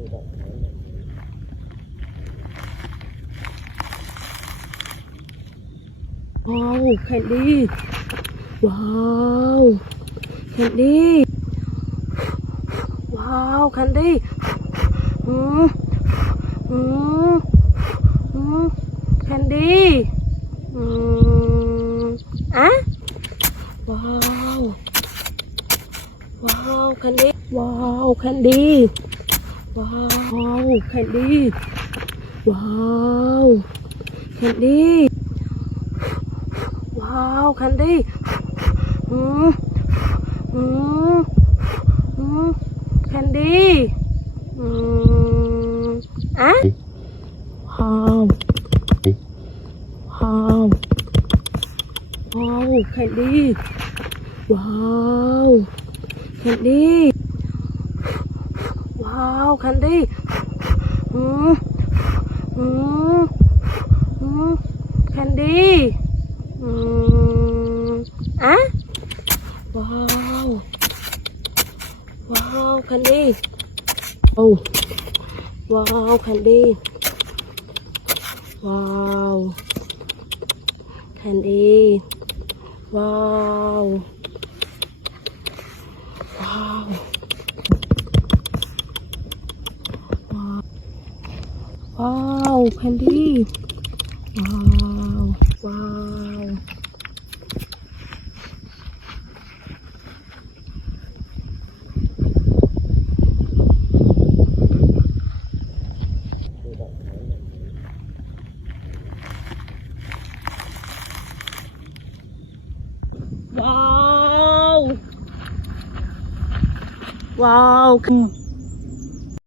ว้าวแคนดี้ว้าวแคนดี้ว้าวแคนดี้อืมอืมอืมแคนดี้อืมอะว้าวว้าวแคนดี้ว้าวแคนดี้ว้าวแคนดี้ว้าวแคนดี้ว้าวแคนดี้อืมอืมอืมแคนดี้อืมอะว้าวว้าวว้าวแคนดี้ว้าวแคนดี้ว้าวแคนดี้อืมอืมอืมแคนดี้อืมอะว้าวว้าวแคนดี้โอ้ว้าวแคนดี้ว้าวแคนดี้ว้าวว้าวว้าวแคนดี้ว้าวว้าวว้าวว้าว